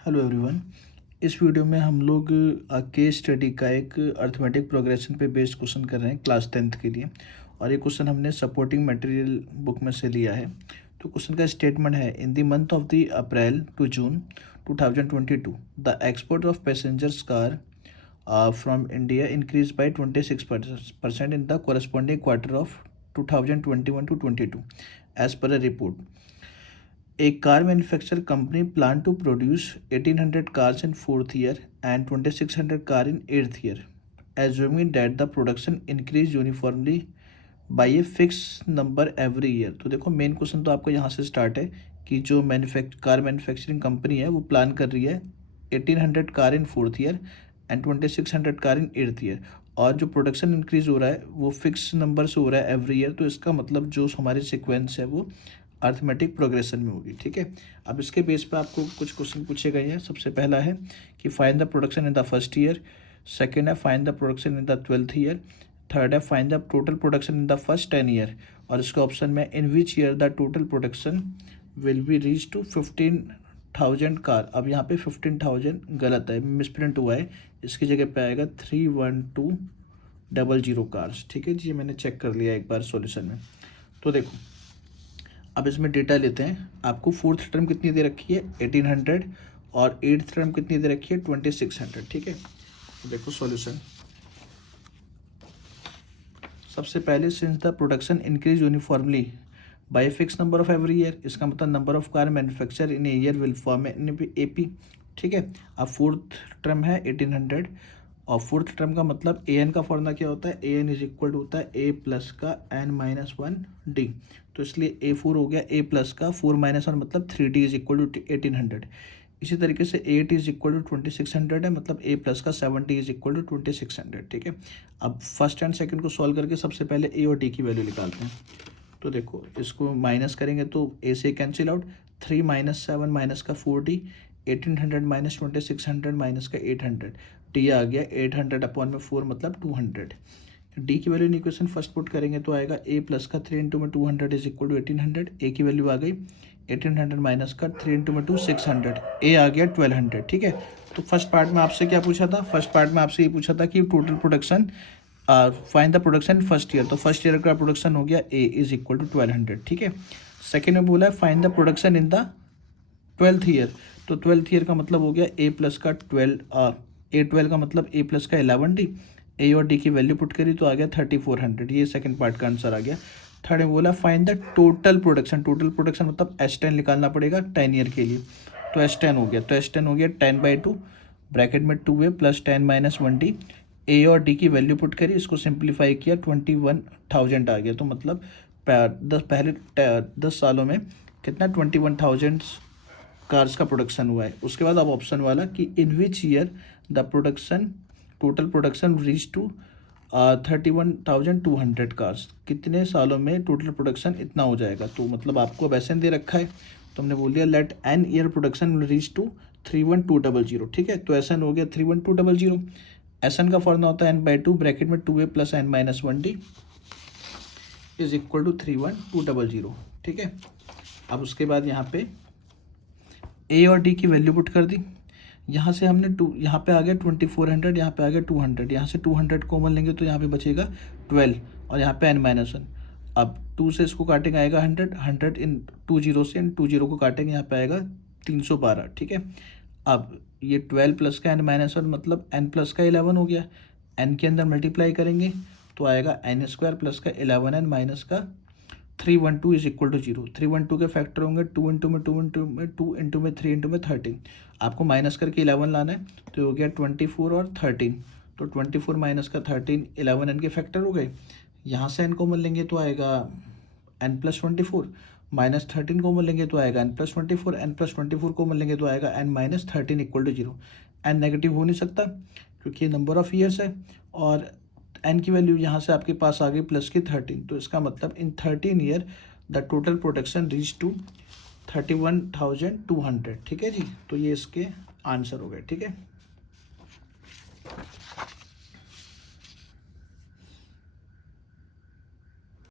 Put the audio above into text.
Hello everyone. इस video में हम लोग केस स्टडी का एक अर्थमेटिक प्रोग्रेशन पे बेस्ड क्वेश्चन कर रहे हैं क्लास 10th के लिए। और ये क्वेश्चन हमने सपोर्टिंग मटेरियल बुक में से लिया है। तो क्वेश्चन का स्टेटमेंट है, in the month of the April to June 2022 the export of passengers car from India increase by 26% in the corresponding quarter of 2021 to 22 as per a report. A car manufacturer company planned to produce 1800 cars in fourth year and 2600 car in eighth year, assuming that the production increase uniformly by a fixed number every year। तो देखो main question तो आपका यहाँ से start है कि जो car manufacturing company है वो प्लान कर रही है 1800 car in fourth year and 2600 car in eighth year, और जो प्रोडक्शन इंक्रीज हो रहा है वो फिक्स नंबर से हो रहा है एवरी ईयर। तो इसका मतलब जो हमारी सिक्वेंस है वो अर्थमेटिक प्रोग्रेशन में होगी। ठीक है, अब इसके बेस पे आपको कुछ क्वेश्चन पूछे गए हैं। सबसे पहला है कि find the production in the first year, second है find the production in the 12th year, third है find the total production in the first 10 year, और इसके ऑप्शन में in which year the total production will be reach to 15,000 car. अब यहाँ पे 15,000 गलत है, मिसप्रिंट हुआ है, इसकी जगह पे आएगा 31200 कार्स। ठीक है जी, ये मैंने चेक कर लिया एक बार सॉल्यूशन में। तो देखो अब इसमें डेटा लेते हैं। आपको फोर्थ टर्म कितनी दे रखी है 1800 और एट्थ टर्म कितनी दे रखी है 2600। ठीक है, तो देखो सॉल्यूशन। सबसे पहले since the production increase uniformly by fix number of every year, इसका मतलब number of car manufacture in year will form in AP। ठीक है, अब फोर्थ टर्म है 1800 और फोर्थ टर्म का मतलब an का फॉर्मूला क्या होता है, an इज इक्वल टू होता है a प्लस का n-1d। तो इसलिए a4 हो गया a प्लस का 4-1 मतलब 3d इज इक्वल टू 1800। इसी तरीके से 8 इज इक्वल टू 2600 है, मतलब a प्लस का 7d इज इक्वल टू 2600। ठीक है, अब फर्स्ट एंड सेकंड को सॉल्व करके सबसे पहले a और d की वैल्यू निकालते हैं। तो देखो इसको माइनस करेंगे तो a से कैंसिल आउट, 3 - 7 माइनस का 4d, 1800 माइनस 2600 माइनस का 800, डी आ गया 800 अपॉन में 4 मतलब 200। डी की value in equation first put करेंगे तो आएगा a प्लस का 3 इंटू में 200 इज इक्वल टू 1800। ए की वैल्यू आ गई 1800 माइनस का 3 इंटू में 2 600, ए आ गया 1200। ठीक है, तो फर्स्ट पार्ट में आपसे क्या पूछा था, फर्स्ट पार्ट में आपसे ये पूछा था कि total production find the production first year, तो फर्स्ट ईयर का प्रोडक्शन हो गया ए इज इक्वल टू 1200। ठीक है, सेकेंड में बोला है find the production in the 12th year, तो 12th ईयर का मतलब हो गया ए प्लस का 12 का मतलब ए प्लस का 11d, ए और डी की वैल्यू पुट करी तो आ गया 3400। ये सेकंड पार्ट का आंसर आ गया। थर्ड में बोला find the total production, total production मतलब S10 निकालना पड़ेगा 10 ईयर के लिए, तो S10 हो गया, तो S10 हो गया 10/2 ब्रैकेट में 2a प्लस 10-1d। ए और डी की वैल्यू पुट करी, इसको सिंप्लीफाई किया 21,000 आ गया। तो मतलब पहले 10 सालों में कितना 21,000 कार्स का प्रोडक्शन हुआ है। उसके बाद अब ऑप्शन वाला कि in which year the production total production reach to 31,200 cars, कितने सालों में टोटल प्रोडक्शन इतना हो जाएगा। तो मतलब आपको अब एस एन दे रखा है, तो हमने बोल दिया let an year production will reach to 31200। ठीक है, तो एस एन हो गया 31200। एस एन का फॉर्मूला होता है n/2 ब्रैकेट में 2a plus n-1d is equal to 31200। ठीक है, अब उसके बाद यहाँ पे ए और डी की वैल्यू पुट कर दी। यहाँ से हमने यहाँ पे आ गया 2400, यहाँ पे आ गया 200, यहाँ से 200 कॉमन लेंगे तो यहाँ पे बचेगा 12 और यहाँ पे n-1। अब 2 से इसको काटेंगे आएगा 100 इन 2 जीरो से, इन 2 जीरो को काटेंगे यहाँ पे आएगा 312। ठीक है, अब ये 12 प्लस का n-1 मतलब n प्लस का 11 हो गया, n के अंदर मल्टीप्लाई करेंगे तो आएगा n² प्लस का 11n माइनस का 312 इज इक्वल टू 0। 312 के फैक्टर होंगे 2 इंटू में 2 इंटू में 2 इंटू में 3 इंटू में 13। आपको माइनस करके 11 लाना है, तो हो गया 24 और 13, तो 24 माइनस का 13 11 एन के फैक्टर हो गए। यहाँ से एन कॉमन लेंगे तो आएगा n प्लस 24, माइनस 13 कॉमन लेंगे तो आएगा n plus 24, n plus 24 common लेंगे तो आएगा n minus 13 equal to 0। N negative हो नहीं सकता क्योंकि ये नंबर ऑफ ईयर्स है, और एन की वैल्यू यहाँ से आपके पास आ गई प्लस की 13, तो इसका मतलब in 13 year the total production reach to 31,200। ठीक है जी, तो ये इसके आंसर हो गए। ठीक है।